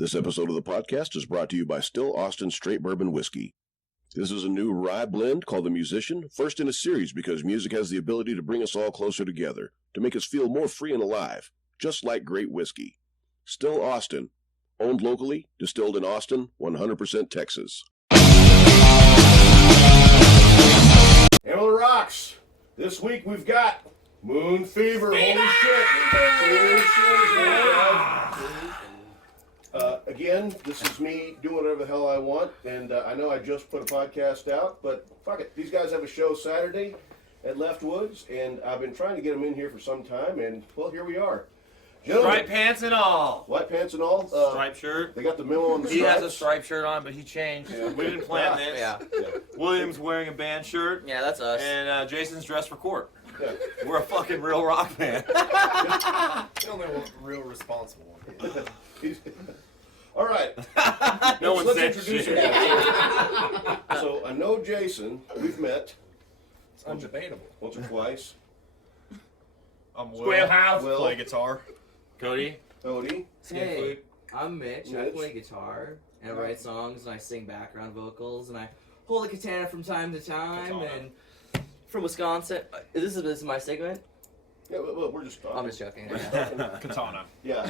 This episode of the podcast is brought to you by Still Austin Straight Bourbon Whiskey. This is a new rye blend called The Musician, first in a series because music has the ability to bring us all closer together, to make us feel more free and alive, just like great whiskey. Still Austin, owned locally, distilled in Austin, 100% Texas. Amarillo Rocks. This week we've got Moon Fever. Holy shit. Again, this is me doing whatever the hell I want, and I know I just put a podcast out, but fuck it. These guys have a show Saturday at Leftwoods, and I've been trying to get them in here for some time, and, well, here we are. Gentlemen, Striped pants and all. white pants and all. Striped shirt. They got the memo on the He stripes. has a striped shirt on, but he changed. Yeah. We didn't plan this. Yeah. William's wearing a band shirt. Yeah, that's us. And Jason's dressed for court. Yeah. We're a fucking real rock band. The only one real responsible one. All right. No one Let's said introduce shit. him. So I know Jason. We've met It's undebatable. once or twice. I'm Square house. Will. Play guitar. Cody. Cody. Hey, I'm Mitch. I Mitch. play guitar and I write songs and I sing background vocals and I hold a katana from time to time. Katana. And from Wisconsin, this is my segment. Yeah, well, we're just talking. I'm just joking. Yeah. Katana. Yeah.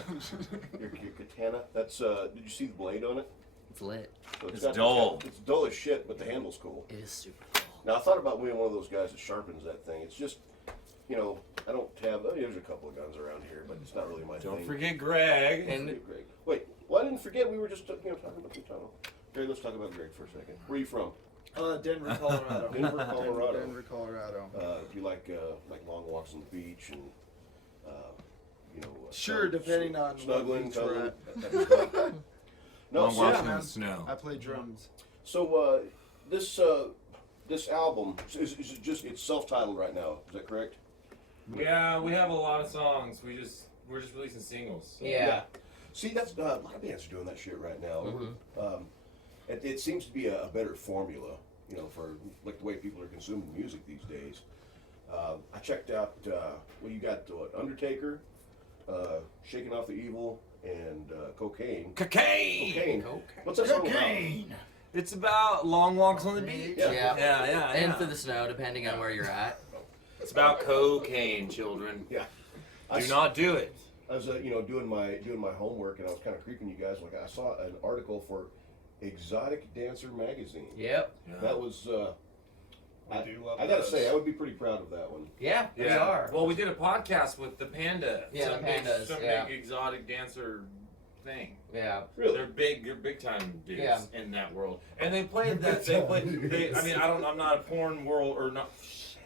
Your katana. That's. Did you see the blade on it? It's lit. So It's got- dull. It's dull as shit, but the handle's cool. It is super cool. Now I thought about being one of those guys that sharpens that thing. It's just, you know, I don't have. Oh, there's a couple of guns around here, but it's not really my thing. Don't forget Greg. And Greg. Wait, well, I didn't forget. We were just talking about katana. Greg, let's talk about Greg for a second. Where are you from? Denver, Colorado. Denver, Colorado. Denver, Colorado. Do you like long walks on the beach and, you know? Sure, depending on what snuggling, beach we're cuddling, at. that type of stuff. No, Long so, walks yeah, in man. the snow. I play drums. so this album is it just it's self-titled right now? Is that correct? Yeah, we have a lot of songs. We're just releasing singles. So. yeah. See, that's a lot of bands are doing that shit right now. Mhm. It seems to be a better formula, you know, for like the way people are consuming music these days. I checked out you got Undertaker, Shaking Off the Evil, and Cocaine. Cocaine. Cocaine. What's that song about? It's about long walks on the beach. Yeah. Yeah. And yeah. for the snow, depending on where you're at. It's about cocaine, children. Yeah. Do not do it. I was doing my homework, and I was kind of creeping you guys. Like I saw an article for Exotic Dancer magazine. Yep. That was. I do love I gotta those. say, I would be pretty proud of that one. Yeah, we are. Well, we did a podcast with the panda. Yeah, some the pandas, Big, some yeah. big exotic dancer thing. Yeah. Really? They're big time dudes Yeah. in that world. And they played that. I'm not a porn world or not. Shit.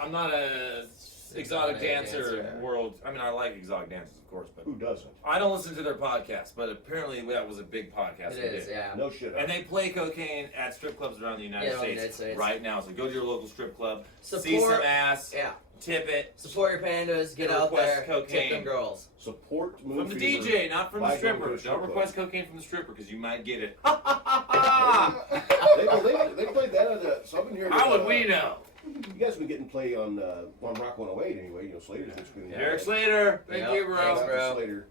I'm not a exotic dancer world. I mean, I like exotic dancers, of course, but Who doesn't? I don't listen to their podcast. But apparently, that was a big podcast. It they is, did. yeah. No shit. And they play cocaine at strip clubs around the United States right now. So go to your local strip club, see some Support- ass, Yeah. tip it. Support your pandas, get out Request there, cocaine. tip them girls. Support Moon From the Fever DJ, not from by the going to stripper. a strip Don't club. request cocaine from the stripper because you might get it. They played that at the. So I've been hearing. How would we know? You guys have been getting play on Rock 108 anyway. You know, Slater's been. Derek Slater, thank Yep. you, bro. Thanks, bro. Slater.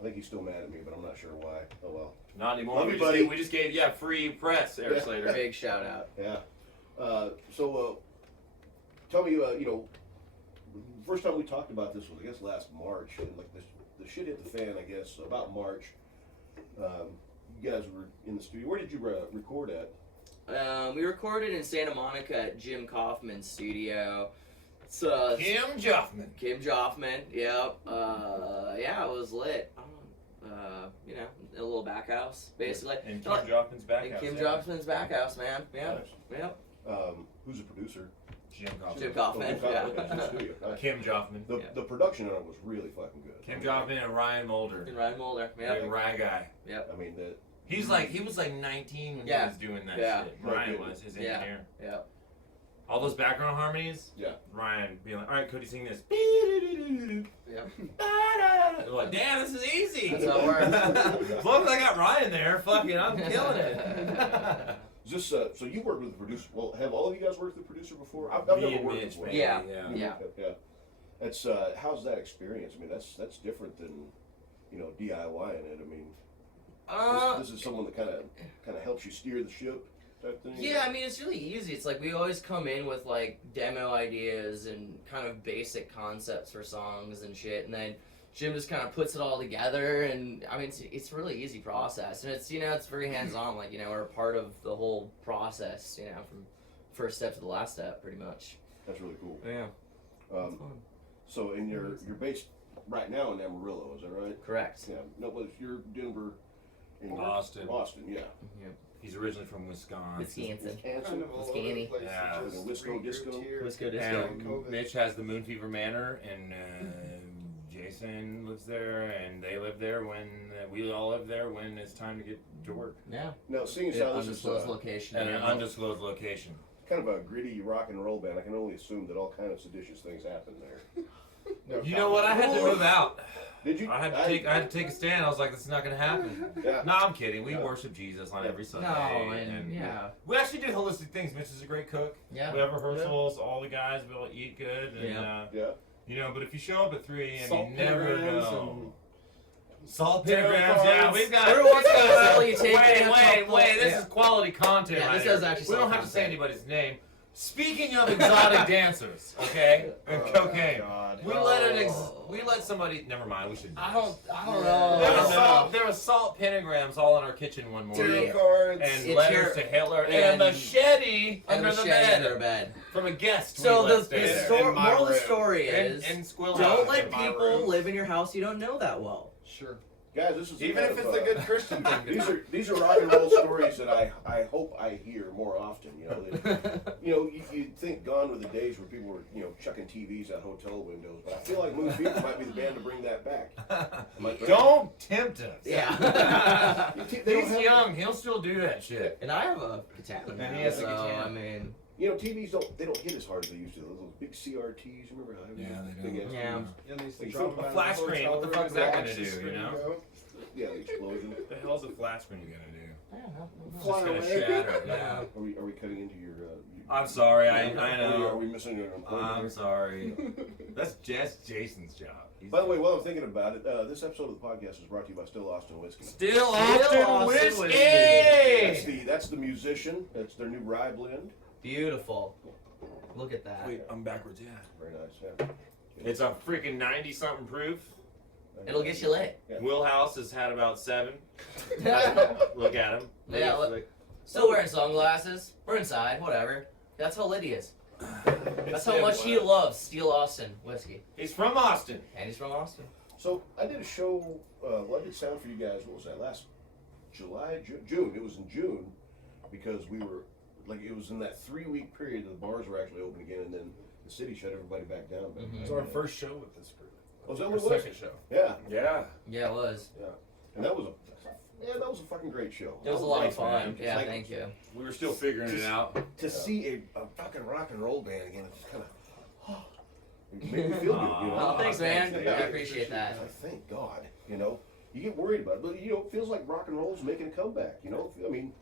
I think he's still mad at me, but I'm not sure why. Oh well. Not anymore. Love We you, just, buddy. gave, we just gave free press, Eric Yeah. Slater. Big shout out. Yeah. Tell me, first time we talked about this was I guess last March, and like the shit hit the fan. I guess about March. You guys were in the studio. Where did you record at? We recorded in Santa Monica at Jim Kaufman's studio. It's Kim Joffman. Kim Joffman. Yep. Yeah, it was lit. You know, a little back house, basically. And Kim Joffman's back And house. Kim Joffman's back house, man. Yeah. Nice. Yep. Who's the producer? Jim Joffman. Jim Kaufman. Oh, Yeah. Jim Kaufman, in the studio. Nice. Kim Joffman. The, Yeah. the production on it was really fucking good. Kim Joffman and Ryan Mulder. And Ryan Mulder. Big Yep. rye guy. Yep. I mean, He was like 19 when Yeah. he was doing that Yeah. shit. No Ryan kidding. was his Yeah. engineer. Yep. All those background harmonies. Yeah. Ryan being like, all right, Cody, sing this. Yep. They're like, damn, this is easy. That's how it works. As long as I got Ryan there, fucking, I'm killing it. is this, so you worked with the producer. Well, have all of you guys worked with the producer before? I've Me never and worked Mitch, with one. man. Yeah. Yeah. Yeah. That's how's that experience? I mean, that's different than DIY in it. I mean, this is someone that kind of helps you steer the ship type thing. Yeah, I mean, it's really easy. It's like we always come in with like demo ideas and kind of basic concepts for songs and shit, and then Jim just kind of puts it all together. And I mean, it's a really easy process, and it's it's very hands-on. Like we're a part of the whole process. From first step to the last step, pretty much. That's really cool. Yeah. Um, so, and you're based right now in Amarillo, is that right? Correct. Yeah. No, but you're Denver. Austin. Austin, yeah. Yeah. He's originally from Wisconsin. Wisconsin. Wisconsin. Skinny. Yeah. Wisco Disco. Wisco Disco. And Mitch has the Moon Fever Manor, and Jason lives there, and they live there when we all live there when it's time to get to work. Yeah. Now, seeing as how this is Undisclosed location. At an undisclosed location. kind of a gritty rock and roll band, I can only assume that all kind of seditious things happen there. No You know what? I had to move out. Did you? I had to take a stand. I was like, "This is not going to happen." Yeah. No, I'm kidding. We Yeah. worship Jesus on every Sunday. No, and yeah. We actually do holistic things. Mitch is a great cook. Yeah. We have rehearsals. All the guys will eat good. And, Yeah. but if you show up at 3 a.m., Salt you never pentagrams know. Salt tarot pentagrams, cards. yeah, we've got. Every once in a while you take Wait, this yeah. is quality content. Yeah, right this here. is actually We don't some have to say content. anybody's name. Speaking of exotic dancers, okay, and cocaine, God. we let somebody. Never mind. We should. I don't know. There was salt pentagrams all in our kitchen one morning, Tarot cards. and It's letters your- to Hitler, and a and- machete under the under bed bed. from a guest. So we the, let stay the there. story, In my moral of the room. story is and squill don't out let in my people room. live in your house you don't know that well. Sure. Guys, this is Even if it's a good Christian thing. These are rock and roll stories that I hope I hear more often. You'd think gone were the days where people were chucking TVs out hotel windows, but I feel like Moon Fever might be the band to bring that back. Don't tempt us. Yeah. He's young. He'll still do that shit. And I have a katana. And now, he has a so, katana. I mean, TVs don't hit as hard as they used to. Those big CRTs, remember how Yeah, they big do. ass Yeah. TVs? Yeah, they used to Like, drop a them out of flat the screen, hotel what the room, fuck is that watch gonna the do, screen you know? go. Yeah, the explosion. What the hell's a flat screen you gonna do? I don't know. It's Fly just gonna away. shatter. Yeah. Are we cutting into your? I'm sorry. I Are know. we missing an important? I'm sorry. That's just Jason's job. He's- By the way, while I'm thinking about it, this episode of the podcast is brought to you by Still Austin Whiskey. Still Austin Austin whiskey. whiskey. That's the musician. That's their new rye blend. Beautiful. Look at that. Wait, I'm backwards. Yeah. Very nice. Yeah. It's a freaking 90-something proof. It'll get you lit. Yeah. Will House has had about 7. Look at him. Yeah, look. Still wearing sunglasses. We're inside. Whatever. That's how lit he is. That's how much he loves Steel Austin whiskey. He's from Austin. And he's from Austin. So I did a show. I did sound for you guys. What was that? Last July, June. It was in June because we were it was in that 3-week period that the bars were actually open again, and then the city shut everybody back down. Mhm. It's our first show with this group. Was that Our what it was? second show. Yeah, Yeah. Yeah, it was. and that was a fucking great show. It was a lot of Thanks, fun. man. Yeah, Like- thank you. We were still figuring it out. To see a fucking rock and roll band again, it's kind of it made me feel good. Oh, thanks, man. Yeah. I appreciate that. Thank God. You get worried about it, but it feels like rock and roll's making a comeback. I mean,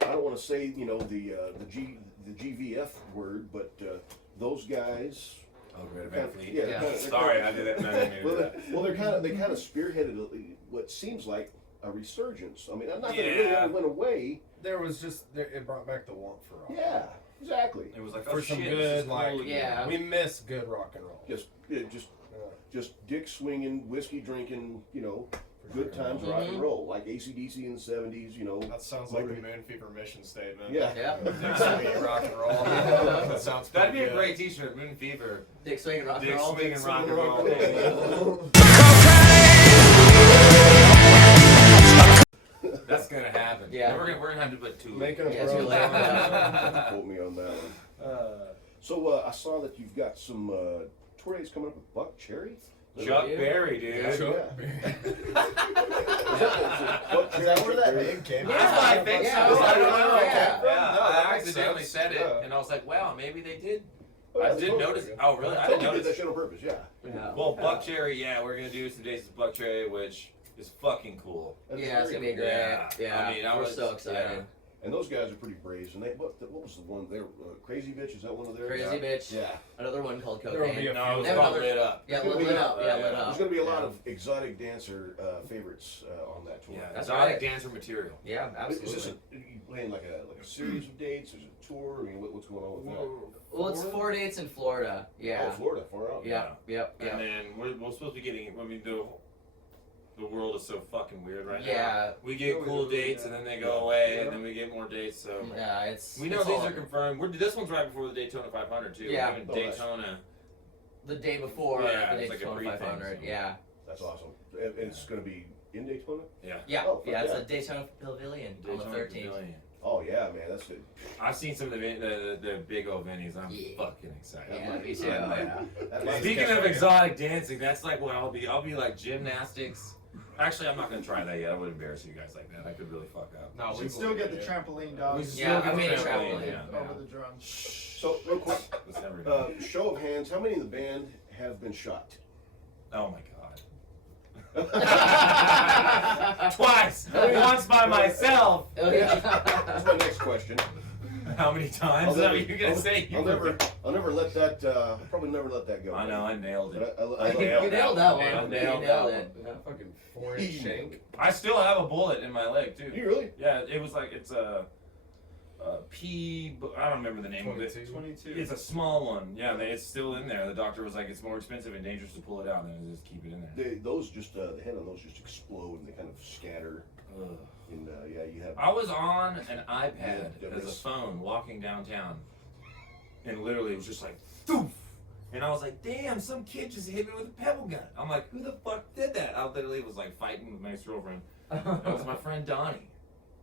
I don't want to say the GVF word, but those guys. Oh, great Kind of- fleet. yeah, Yeah. they're Sorry, kind I did that. I didn't mean to do that. well, they kind of spearheaded what seems like a resurgence. I mean, I'm not that it really Yeah. ever went away. There was just it brought back the want for rock. Yeah, exactly. It was like, For oh some shit, good, this is like- cool again. Yeah. We miss good rock and roll. Just dick swinging, whiskey drinking, For good sure. times rock and Mhm. roll, like AC/DC in the 70s, That sounds like the Moon Fever mission statement. Yeah. Yeah. Dick swinging rock and roll. That sounds That'd be pretty a good. great T-shirt, Moon Fever. Dick swinging rock and Dick roll. swinging rock and roll. That's gonna happen. Yeah. We're gonna have to put two. Making a Yeah, bro. too late. Quote me on that one. So I saw that you've got some tour dates coming up with Buck Cherry. Chuck Yeah. Berry, dude. Yeah. Chuck Is that where that name came from? Yeah, I think Yeah. so. I don't know. Yeah. Yeah, No, that I makes accidentally sense. said it, Yeah. and I was like, wow, maybe they did. Oh, I that's didn't totally notice. good. Oh, really? I I didn't did that notice. shit on purpose. Yeah. Yeah. Well, Buck Cherry, yeah, we're gonna do some dates with Buck Cherry, which is fucking cool. That's Yeah, it's very gonna be cool. great. Yeah. Yeah. I mean, I We're was so excited. And those guys are pretty brazen. They what was the one? They were Crazy Bitch. Is that one of theirs? Crazy Bitch. Yeah. Another one called There will be Cocaine. a No, it was Never called another- Lit Up. Yeah, There's lit gonna up. be- Yeah, yeah. lit up. There's going to be a lot of exotic dancer favorites on that tour. Yeah, That's exotic right. dancer material. Yeah, Is this absolutely. are you playing like a series of dates? Is it a tour? I mean, what's going on with that? Well, it's 4 dates in Florida. Yeah. Oh, Florida, far out. Yeah. Yep. And Yep. then we're supposed to be getting. I mean, the world is so fucking weird right now. Yeah. We get cool dates and then they go away, and then we get more dates. So Yeah. It's. we know it's these all- are confirmed. This one's right before the Daytona 500 too. Yeah. We're doing Oh, nice. Daytona. the day before Yeah, the it's like a Daytona pre-thing, 500. so- Yeah. That's awesome. And it's going to be in Daytona? Yeah. Yeah. Oh, fuck yeah. It's yeah. a Daytona Pavilion on the Daytona 13th. Pavilion. Oh, yeah, man. That's it. I've seen some of the big old venues. I'm Yeah. fucking excited. Yeah, me too. That might- Speaking of exotic dancing, that's like what I'll be. I'll be like gymnastics. Actually, I'm not gonna try that yet. I would embarrass you guys like that. I could really fuck up. No, We should still get the trampoline, dog. We should Yeah, still I get made a the trampoline. Yeah. Over the drums. So, real quick, That's never done. show of hands, how many in the band have been shot? Oh my god. Twice. Once by myself. That's my next question. How many times are you gonna say? I'll never let that. I'll probably never let that go. I know. I nailed it. But I You nailed nailed that one. I You nailed nailed that it. Yeah. Fucking 4-inch shank. I still have a bullet in my leg too. You really? Yeah, it was like it's a P. I don't remember the name of it. 22. It's a small one. Yeah, it's still in there. The doctor was like, it's more expensive and dangerous to pull it out than it is to keep it in there. Those just the head on those just explode and they kind of scatter. Ugh. And yeah, you have. I was on an iPad Yeah, as a phone walking downtown, and literally it was just like, doof! And I was like, damn, some kid just hit me with a pebble gun. I'm like, who the fuck did that? I literally was like fighting with my ex-girlfriend. That was my friend Donnie.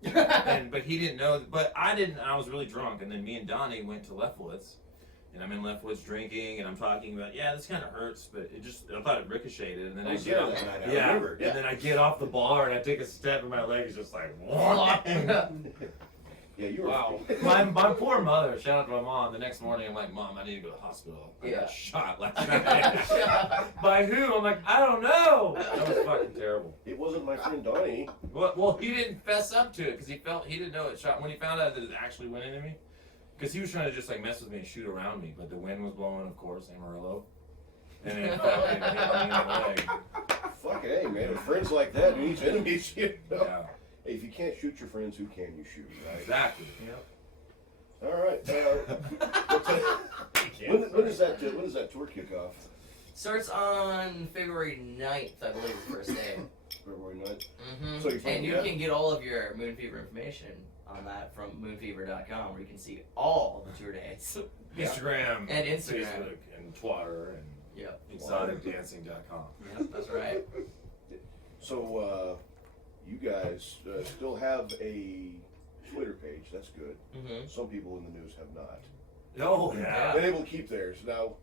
But he didn't know, but I didn't. I was really drunk, and then me and Donnie went to Leftwoods, and I'm in Leftwoods drinking, and I'm talking about, yeah, this kind of hurts, but it just, I thought it ricocheted, and then I I was get there off, that night, I yeah, remember, yeah. and then I get off the bar, and I take a step, and my leg is just like, what? Yeah, you were. Wow. my poor mother, shout out to my mom, the next morning I'm like, Mom, I need to go to the hospital. I Yeah. got shot last night. By who? I'm like, I don't know. That was fucking terrible. It wasn't my friend Donnie. Well, he didn't fess up to it because he didn't know it shot. When he found out that it actually went into me, because he was trying to just like mess with me and shoot around me, but the wind was blowing, of course, Amarillo. And it fucking hit me in the leg. Fuck it, hey man, with friends like that, who needs enemies? You know? Yeah, Hey, if you can't shoot your friends, who can you shoot? Right. exactly. All right. When does that tour kick off? Starts on February 9th, I believe, the first day. February 9th. Mm-hmm. So you're And you yeah? can get all of your Moon Fever information on that from moonfever.com, where you can see all the tour dates. Instagram, And Instagram. Facebook, and Twitter, and Yep. exoticdancing.com. Yep, that's right. So you guys still have a Twitter page. That's good. Mm-hmm. Some people in the news have not. Oh yeah. Been able to keep theirs now.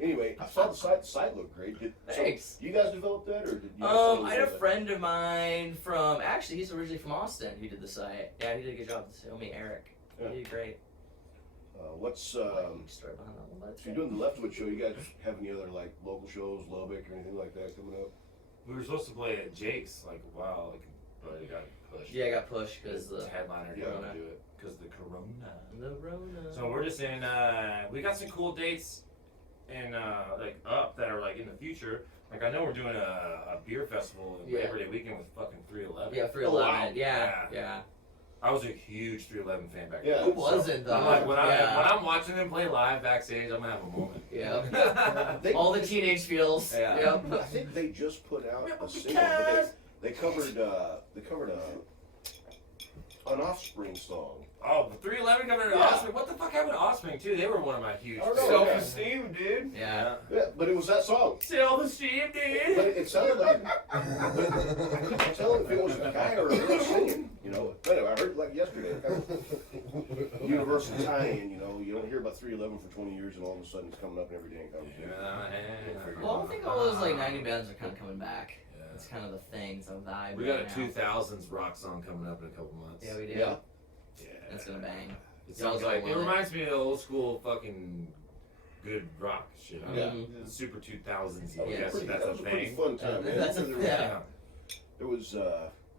Anyway, I saw the site. The site looked great. Thanks. So you guys developed that, or did you? I had a friend of mine from, actually, he's originally from Austin who did the site. Yeah, he did a good job. His homie Eric. Yeah. He did great. What's Story behind that one, but if you're doing the Leftwood show? You guys have any other like local shows, Lubbock or anything like that coming up? We were supposed to play at Jake's like a while, but it got pushed. yeah, I got pushed because the the headliner didn't Corona. do it because the Corona. Rona. So we're just in. We got some cool dates, and like up that are like in the future. Like I know we're doing a beer festival in Yeah. Labor Day weekend with fucking 311. Yeah, 311. Oh, wow. Yeah. I was a huge 311 fan back Yeah. then. Who wasn't though? I'm like when yeah. I'm watching them play live backstage, I'm gonna have a moment. Yeah. They- All the teenage feels. Yeah. Yep. I think they just put out a single, but they covered an Offspring song. Oh, the 311 coming to Yeah. Offspring. What the fuck happened to Offspring too? They were one of my huge. I don't know. Self-esteem, dude. Yeah. Yeah, but it was that song. Self-esteem, But dude. it sounded like I couldn't tell if it was a guy or a girl singing. You know, but anyway, I heard it like yesterday. Kind of universal tie-in. You know, you don't hear about 311 for 20 years, and all of a sudden it's coming up in every day in conversation. Well, I think all those like 90 bands are kind of coming back. It's kind of the thing. It's a vibe. We got a right now. 2000s rock song coming up in a couple months. Yeah, we do. Yeah. Yeah. That's gonna bang. It Y'all sounds gonna like it want it. reminds me of old school fucking good rock shit. I mean, Yeah. the super 2000s. That was, I guess pretty, that's that was a a pretty thing. fun time, man. That's a- There was, yeah. there was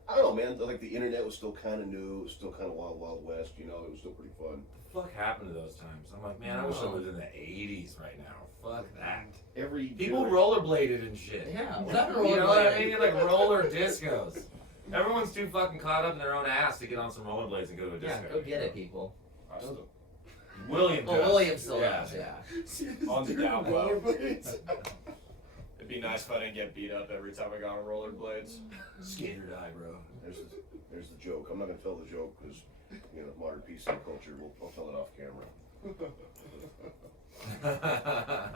I don't know, man. Like the internet was still kind of new. It was still kind of wild, wild west. You know, it was still pretty fun. What the fuck happened to those times? I'm like, man, I wish I lived in the 80s right now. Fuck that. Every People rollerbladed and shit. Yeah, You know what I mean? Like roller discos. Everyone's too fucking caught up in their own ass to get on some rollerblades and go to a disco. Yeah, go get it, people. I still William does. William still Yeah. does, yeah. on the down low. It'd be nice if I didn't get beat up every time I got on rollerblades. Skate or die, bro. There's the joke. I'm not gonna tell the joke because you know modern PC culture. I'll tell it off camera.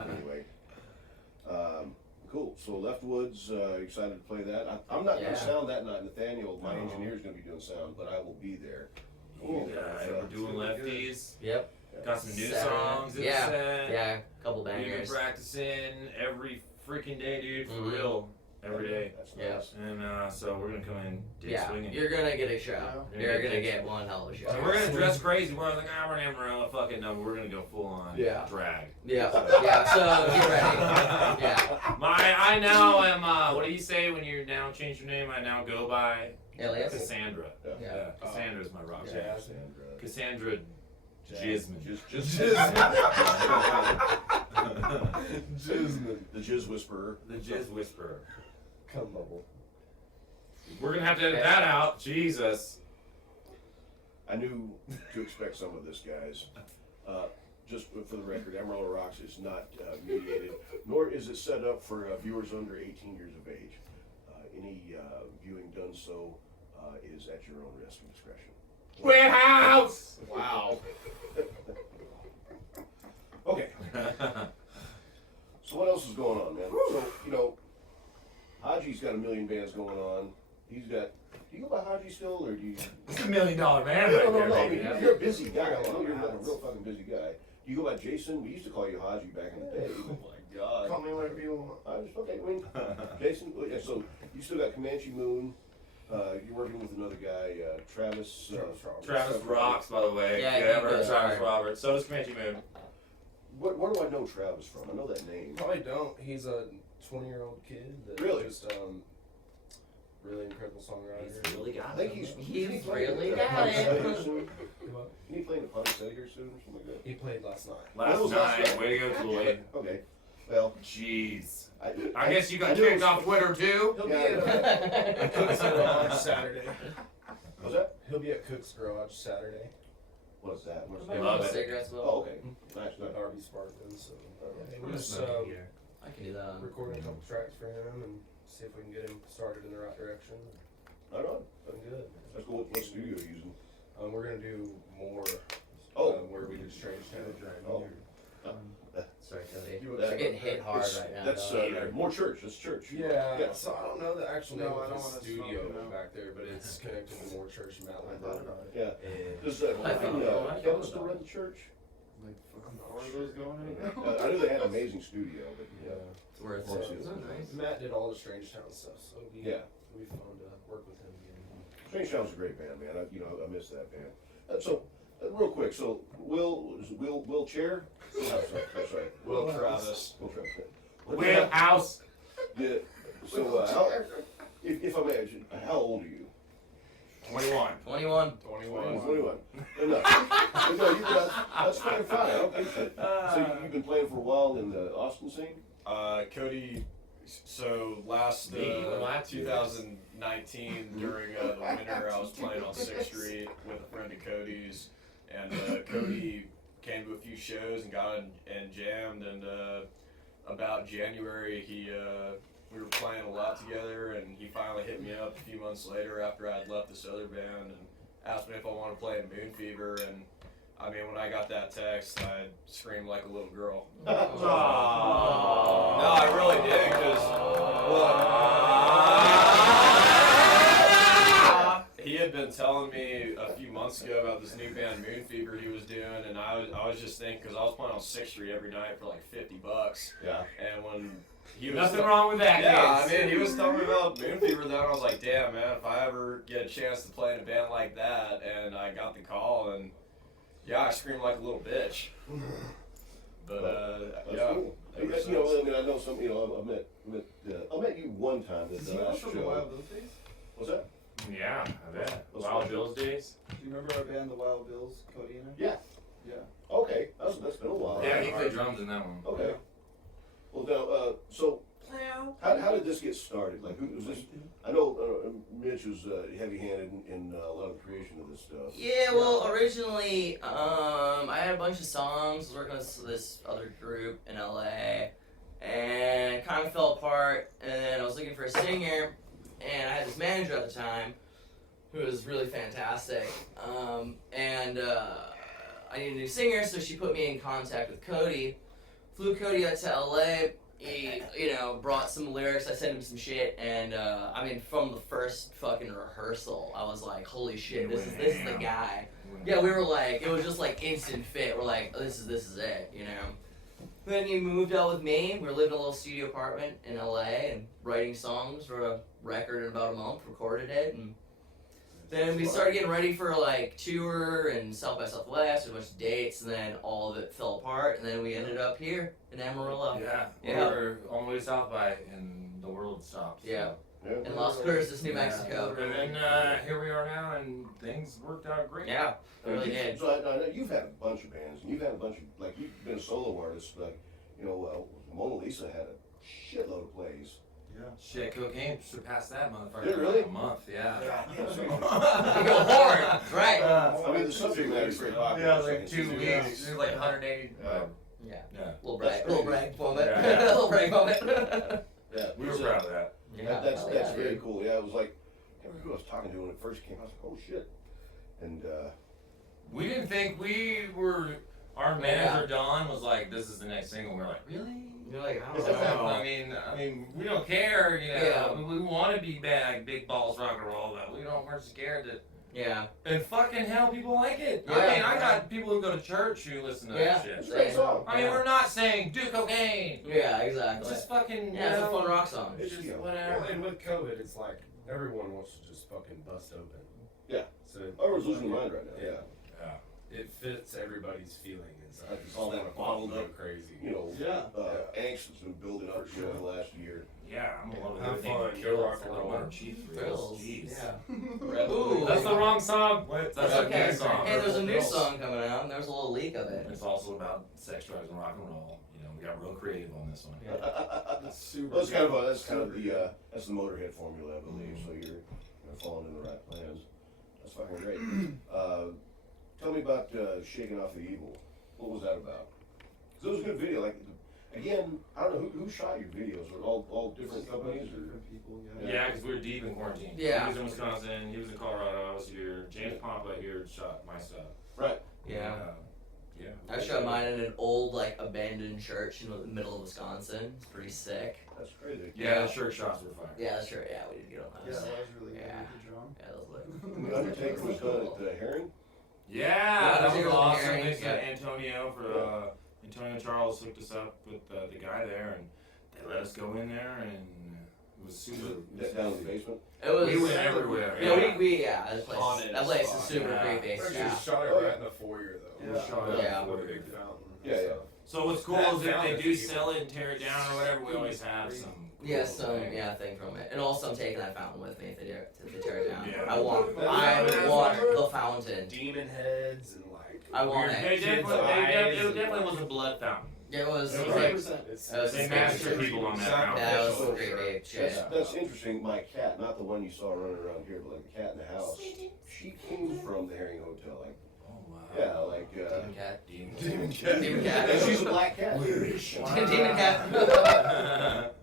Anyway, cool. So Leftwoods, excited to play that. I'm not Yeah. gonna sound that night. Nathaniel, my No. engineer, is gonna be doing sound, but I will be there. Cool. Yeah, we're doing lefties. Yep. Got some new Saturday. songs. in Yeah. the set. Yeah, couple We've been bangers. practicing every freaking day, dude. For Mhm. real. Every day. That's Yeah. nice. And so we're gonna come in dick Yeah, swinging. you're gonna get a show. Yeah. You're gonna get one hell of a show. So we're gonna dress crazy. We're like, we're in Amarillo. Fucking no, we're gonna go full on Yeah. drag. Yeah, yeah, so get ready. Yeah. I now am, what do you say when you now change your name? I now go by Alias? Cassandra. Yeah. Yeah. Cassandra's my rock name. Yeah. Cassandra Jisman. Just Jizzman. the Jizz Whisperer. The Jizz Whisperer. Come bubble. We're gonna have to edit that out. Jesus. I knew to expect some of this, guys. Just for the record, Amarillo Rocks is not mediated, nor is it set up for viewers under 18 years of age. Any viewing done so is at your own risk and discretion. Warehouse! Wow. Okay. So what else is going on, man? So, you know, Haji's got a million bands going on. He's got. Do you go by Haji still, or do you? It's $1 million man right No, there, I baby. mean, you're a busy guy. I know you're a real fucking busy guy. Do you go by Jason? We used to call you Haji back in the day. Oh my god. Call me whatever you want. I just okay. I mean, Jason. Yeah, so you still got Comanche Moon. You're working with another guy, Travis. Travis rocks, by the way. Yeah, If you he ever heard does. Travis Roberts. So does Comanche Moon. Where do I know Travis from? I know that name. Probably don't. He's a 20-year-old kid that Really? just really incredible songwriter. He's really got I think it. He's playing really at got Pond it. Center soon. What? Can he play in the Pond Center here soon or something like that? He played last night. That was Last last night. night. Way to go, Floyd. Okay. Well, Jeez. I I guess you got I knew it kicked was- off Twitter too. He'll Yeah, be at Cook's Garage Saturday. What's that? He'll be at Cook's Garage Saturday. What is that? What's I that? love it. Cigarettes, Will. Oh, okay. Nice, nice. At Darby Sparkman. So I'm we're gonna just smoke it here. I can do that. recording a couple tracks for him and see if we can get him started in the right direction. Right on. Done good. That's cool. What studio are you using? We're gonna do more. Oh. Where we did Strange Town. Oh. Sorry, Cody. You- You're getting hit hard It's- right now. That's dog. more church. That's church. Yeah, Yeah. so I don't know the actual No, name I of don't the wanna studio smoke it out. back there, but it's connected to More Church in Mountain I thought about it. Yeah. And Does I thought- I Kevin thought still about run the church? Like, fucking four of those going in. I knew they had an amazing studio, but yeah, It's worth Of course it. it is. Isn't that nice? Matt did all the Strange Town stuff, so it'll be fun to work with him again. Strange Town's a great band, man. I miss that band. So, real quick, so Will Chair? Oh, sorry. Will Travis. Will Travis. Warehouse. Yeah. So, if I may, how old are you? 21. 21. 21. 21. Enough. That's fine. I don't think so. So you've been playing for a while in the Austin scene? Cody, so last Me, when I- 2019 during the winter, I was playing on 6th Street with a friend of Cody's, and Cody came to a few shows and got and jammed, and about January we were playing a lot together, and he finally hit me up a few months later after I had left this other band and asked me if I wanted to play in Moon Fever, and I mean, when I got that text, I screamed like a little girl. No, I really did, because he had been telling me a few months ago about this new band Moon Fever he was doing, and I was just thinking, because I was playing on 6th Street every night for like $50, Yeah. and when he was Nothing wrong with that, yeah, kids. I mean, he was telling me about Moon Fever then, I was like, damn, man, if I ever get a chance to play in a band like that, and I got the call, and yeah, I screamed like a little bitch. But, That's yeah. cool. ever You since. know, I mean, I know some. I met you one time at Is the he last from the show. Wild Blue Face? What's that? Yeah. remember our band, the Wild Bills, Cody and I? Yeah. Yeah. Okay, that's been a while. Yeah, he played drums in that one. Okay. Well, now, so how did this get started? Like, who was this? I know Mitch was heavy-handed in a lot of the creation of this stuff. Yeah, well, originally, I had a bunch of songs. I was working with this other group in LA, and it kind of fell apart. And then I was looking for a singer, and I had this manager at the time who was really fantastic. I needed a new singer, so she put me in contact with Cody. Flew Cody out to LA. He, brought some lyrics. I sent him some shit, and from the first fucking rehearsal, I was like, "Holy shit, this is the guy." Yeah, we were like, it was just like instant fit. We're like, "This is it," Then he moved out with me. We were living in a little studio apartment in LA and writing songs. Wrote a record in about a month, recorded it, and then we started getting ready for like tour and South by Southwest, and a bunch of dates, and then all of it fell apart, and then we ended up here in Amarillo. Yeah, we were on the way to South by, and the world stopped. Yeah. Yeah. In Las Cruces, New Mexico. And then here we are now, and things worked out great. Yeah, it really did. So I know you've had a bunch of bands, and you've had a bunch of, like, you've been a solo artist, like, Mona Lisa had a shitload of plays. Yeah. Shit, cocaine surpassed that motherfucker. Did it really? In a month, yeah. You go hard, right? I mean, the subject matter is very popular. Yeah, like 2 weeks. It was like 180. Yeah. Yeah. Little That's brag moment. Yeah. Little brag moment. Yeah, We were proud of that. Yeah, that's hell yeah, very dude. cool. Yeah, it was like, I remember who I was talking to when it first came. I was like, oh shit. And We didn't think we were. Our manager Don was like, "This is the next single." We're like, "Really?" You're like, I So, don't know. I mean, we don't care. Yeah. We want to be bad, big balls rock and roll, but we're scared that. Yeah. And fucking hell, people like it. Yeah. I mean, I got people who go to church who listen to that it's shit. a great song. I mean, we're not saying do cocaine. Yeah, It's exactly. just fucking. Yeah, it's a fun rock song. It's just Yeah. whatever. Well, and with COVID, it's like everyone wants to just fucking bust open. Yeah. So Everyone's losing their mind right now. Yeah. it fits everybody's feeling inside. Like all that bottled up, crazy. Yeah. Angst has been building up over the last year. Yeah, I'm a little Have bit fun, kill go rock rock and and roll. roll. Cheap Thrills. Jeez. Yeah. Ooh. That's the wrong song. That's a Okay. good song. Hey, there's a new song coming out, and there's a little leak of it. It's also about sex, drugs, and rock and roll. We got real creative on this one. That's super. Well, that's kind of the that's the Motorhead formula, I believe. So you're falling in the right plans. That's fucking great. Tell me about Shaking Off the Evil. What was that about? 'Cause it was a good video. Like, again, I don't know who shot your videos. Were it all different companies or? Different people, Yeah, because we were deep in quarantine. Yeah. He was in Wisconsin. He was in Colorado. I was here. James Pompa here shot my stuff. Right. Yeah. Yeah. I shot mine in an old, abandoned church in the middle of Wisconsin. It's pretty sick. That's crazy. Yeah, the shirt shots were fire. Yeah, that's true. Yeah, we did get on Yeah, those. that was really good Yeah. with the drum. Yeah, that was lit. The Undertaker was done at Herring. Yeah, that was Undertaker was awesome. Herring, Thanks to yeah. Antonio for Antonio Charles hooked us up with the guy there, and they let us go in there, and it was super. Down in the basement. It was. We went everywhere. Yeah, that place. Haunted That place is spot, super yeah. creepy. They Yeah. just shot it right in the foyer though. Yeah. Shot it Yeah. With a big fountain. Yeah, yeah. So what's cool That is if they fountain do is sell it and tear it down or whatever, we always have some. Yeah, cool some thing. thing from it, and also I'm taking that fountain with me if they tear it down. Yeah. I want the fountain. Demon heads and I want They it. definitely was a blood fountain. It was. It was Like, It's They massacred people on that fountain. that was Sure. creepy. Shit. That's interesting. My cat, not the one you saw running around here, but like the cat in the house. She came from the Herring Hotel. Like, Oh wow. yeah, like. Demon cat. Demon cat. Demon cat. And she's a black cat. Demon cat.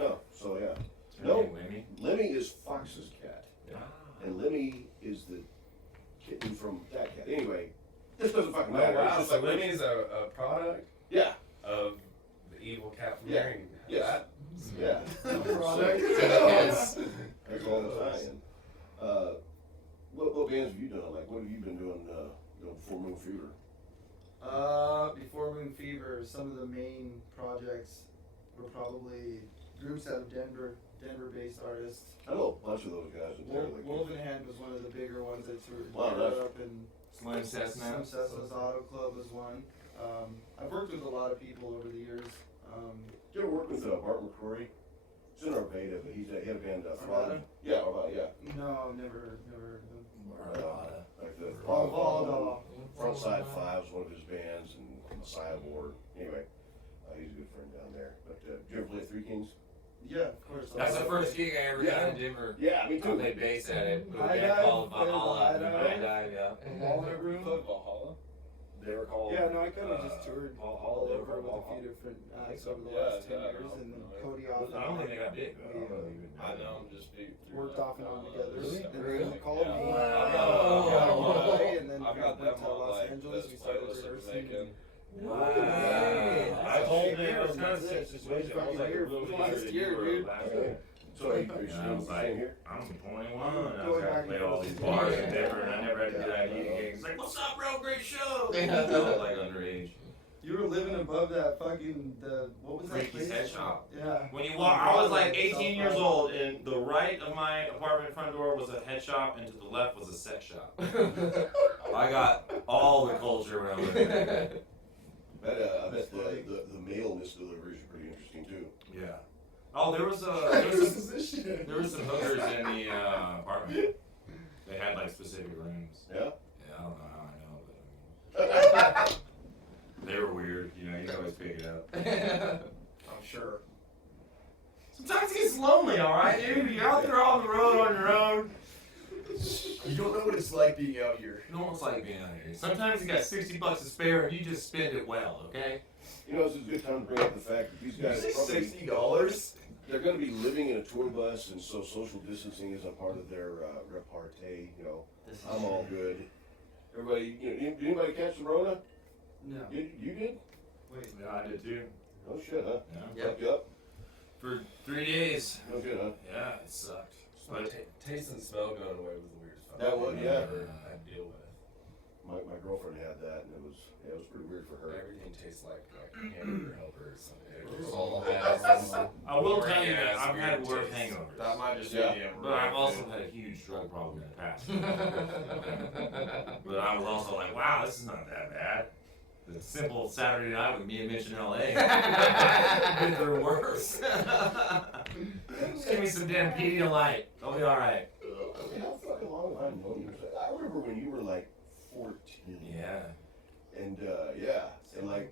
Oh, so yeah. No. No, Lemmy is Fox's cat, and Lemmy is the kitten from that cat. Anyway, this doesn't fucking Oh matter. It's wow, just so like Lemmy is a product yeah, of the evil cat from Yeah. Herring. Yes. yeah. Product. Yes. That's all the time. What bands have you done? Like, what have you been doing? Full Moon Fever. Before Moon Fever, some of the main projects were probably groups out of Denver-based artists. I know a bunch of those guys in there. Like, Wolvenhand was one of the bigger ones that sort of Wow, ended nice. up in Slim Cessna. Some Cessna's Auto Club was one. I've worked with a lot of people over the years. Did you ever work with Bart McCrory? He's in Arvada, but he had a band, Throb. Arvada? Yeah, Arvada, yeah. No, No, never heard of him. Like the Valda. Frontside Five was one of his bands, and Messiah Board. Anyway, he's a good friend down there. But did you ever play at Three Kings? Yeah, of course. That's the first gig I ever got in Denver. Yeah, me I too. played bass at it. With a High band Dive, called Valhalla. High High Dive. Dive, yeah. Walnut Room? Valhalla? They were called. Yeah, no, I kind of just toured all all over over with a Valhalla. few different acts so. over the Yeah, last 10 yeah, years, no, and then no. Cody I off don't think they got big. I know him just be worked off and on together. Really? And then he called me. Wow. And then I've got went them to on Los like Angeles. this We started playlist that we're rehearsing. making. Wow. Yeah. I told him it was kind of the same situation. I was like, Here real last year, dude. So are you And I was staying like, here? I'm 21, and I was gonna play all these bars in Denver, and I never had a good idea. It's like, what's up, bro? Great show. I was like underage. You were living above that fucking what was that Freaky's place? Head Shop. Yeah. When you walk, I was like 18 years old, and the right of my apartment front door was a head shop, and to the left was a sex shop. I got all the culture when I lived there. I bet the mail misdeliveries are pretty interesting too. Yeah. Oh, there was some hookers in the apartment. They had like specific rooms. Yeah? Yeah, I don't know how I know, but they were weird. You know, you can always pick it up. I'm sure. Sometimes it gets lonely, all right, dude. You're out there on the road on your own. You don't know what it's like being out here. You know what it's like being out here. Sometimes you got $60 to spare, and you just spend it well, okay? You know, this is a good time to bring up the fact that these guys probably, $60? they're going to be living in a tour bus, and so social distancing is a part of their repartee. You know, I'm all good. Everybody, you know, did anybody catch the Rona? No. You did? Wait. Yeah, I did too. Oh shit, huh? Yeah. Fucked you up? For 3 days. No good, huh? Yeah, it sucked. But Taste and smell going away was the weirdest fucking That one, thing yeah. I've ever had to deal with. My girlfriend had that, and it was pretty weird for her. Everything tastes like hamburger helper or something. It was all ass. I will tell you that I've had worse hangovers. That might just Yeah. be the But I've also had a huge drug problem in the past. But I was also like, wow, this is not that bad. The simple Saturday night with me and Mitch in LA. They're worse. Just give me some damn Pedialyte. I'll be alright. I mean, how fucking long have I known you? I remember when you were like 14. Yeah. And and like,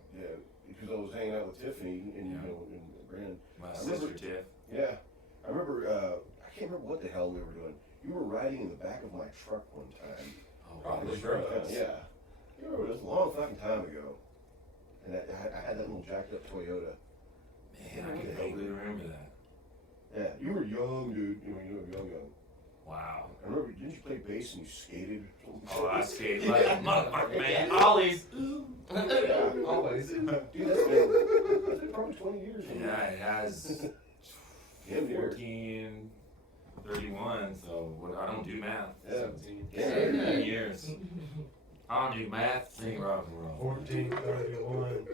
because I was hanging out with Tiffany and you know, and Brandon. My I sister remember- Tiff. Yeah, I remember. I can't remember what the hell we were doing. You were riding in the back of my truck one time. Oh, Probably Sure, drugs. yeah. You remember this a long fucking time ago. And I had that little jacked up Toyota. Man, I can vaguely remember that. Yeah, you were young, dude. You were young. Wow. I remember, didn't you play bass and you skated? Oh, I skated like a motherfucker, man. Ollies. Always. Dude, that's been probably 20 years. Yeah, it has Damn near. 14, 31, so I don't do math. Yeah. 17. Yeah. 13 years. I don't do math, sing rock and roll. 14, 31.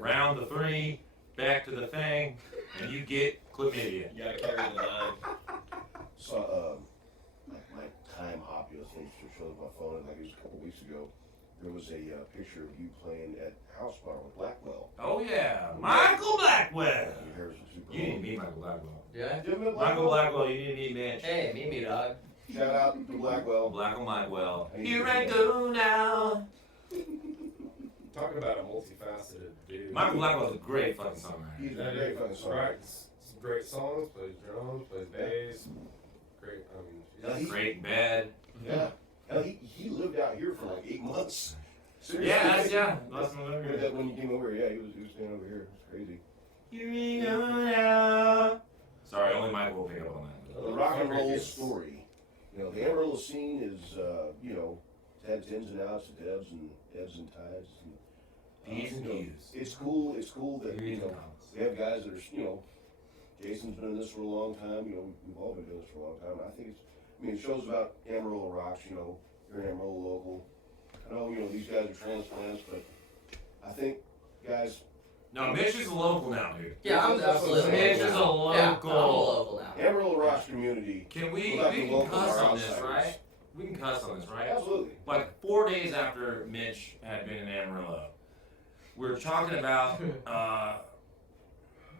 Round the 3, back to the thing, and you get chlamydia. You gotta carry the 9. Saw my time hobbyist thing showed up my phone, like it was a couple weeks ago. There was a picture of you playing at House Bar with Blackwell. Oh yeah, Michael Blackwell. You heard some super. You didn't meet Michael Blackwell. Yeah. Did you meet Michael Blackwell, you didn't meet Mitch. Hey, meet me, dog. Shout out to Blackwell. Blackwell. Hey, Here yeah. I go now. Talking about a multifaceted dude. Michael Blackwell's a great fucking songwriter. He's a great fucking song. Writes some great songs, plays drums, plays bass. Great. Yeah, he- Great in bed. Yeah. Hell, he lived out here for like 8 months. Seriously. Yeah, that's my When you came over, yeah, he was staying over here. It's crazy. Here we go now. Sorry, only Michael will pick up on that. The rock and roll story. You know, the Amarillo scene is, you know, it has ins and outs, it ebbs and tides. And, P's and you know, Q's. It's cool that, you P's know, and Q's. we have guys that are, you know, Jason's been in this for a long time, you know, we've all been doing this for a long time. I think it shows about Amarillo Rocks, you know, you're an Amarillo local. I know, you know, these guys are transplants, but I think, guys, No, Mitch is a local now, dude. Yeah, I'm absolutely. Mitch is a Yeah, I'm a local. local now. Amarillo Rocks community. Can we We'll have to can welcome cuss our on this, outsiders. right? We can cuss on this, right? Absolutely. Like 4 days after Mitch had been in Amarillo, we were talking about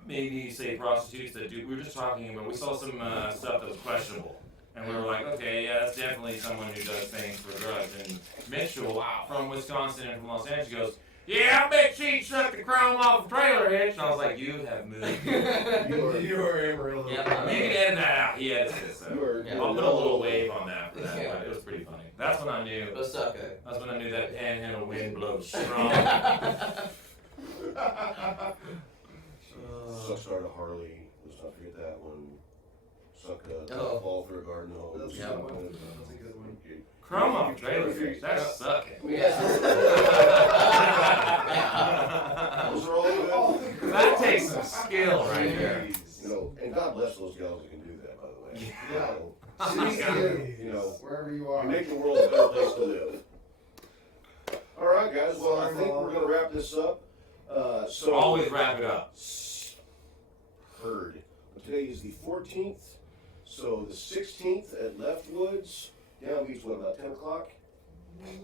maybe say prostitutes that do. We were just talking about. We saw some stuff that was questionable, And we were like, okay, yeah, that's definitely someone who does things for drugs. And Mitchell from Wisconsin and from Los Angeles goes, yeah, I bet she sucked the chrome off a trailer hitch. And I was like, you have moved. You are Amarillo. You can edit that out. He edits it, so Yeah. I'll put a little wave on that for that. Yeah. But it was pretty funny. That's when I knew. That's okay. That's when I knew that panhandle wind blows strong. Suck start a Harley. Let's not forget that one. Suck a Oh. fall through a garden hose. That's Yeah. a good one. That's a good one. Chrome off trailer hitch. That's sucking. Yeah. Those are all good. That takes some skill right there. You know, and God bless those gals that can do that, by the way. Yeah. You know, Wherever you you are. make the world a better place to live. All right, guys. Well, I think we're going to wrap this up. So Always wrap it up. Heard. But today is the 14th, so the 16th at Leftwoods. Down Beach, what, about 10 o'clock?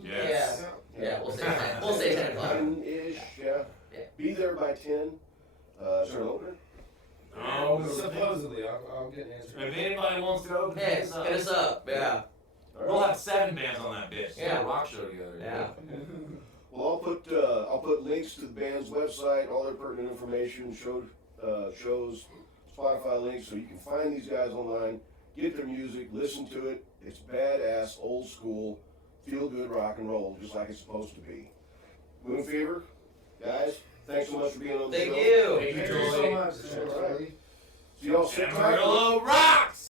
Yes. Yeah, we'll say 10. We'll say 10 o'clock. 10-ish, yeah. Yeah. Be there by 10. Is there an opener? Oh, Supposedly, I'll get an answer. if anybody wants to open Hey, this up, hit us up. Yeah. All we'll right. have 7 bands on that bitch. Yeah. A rock show together. Yeah. Well, I'll put links to the band's website, all their pertinent information, shows, Spotify links, so you can find these guys online, get their music, listen to it. It's badass, old school, feel good rock and roll, just like it's supposed to be. Moon Fever, guys, thanks so much for being on the show. Thank you. Thank you, Thank you so Julie. much. See y'all sometime. Amarillo Rocks!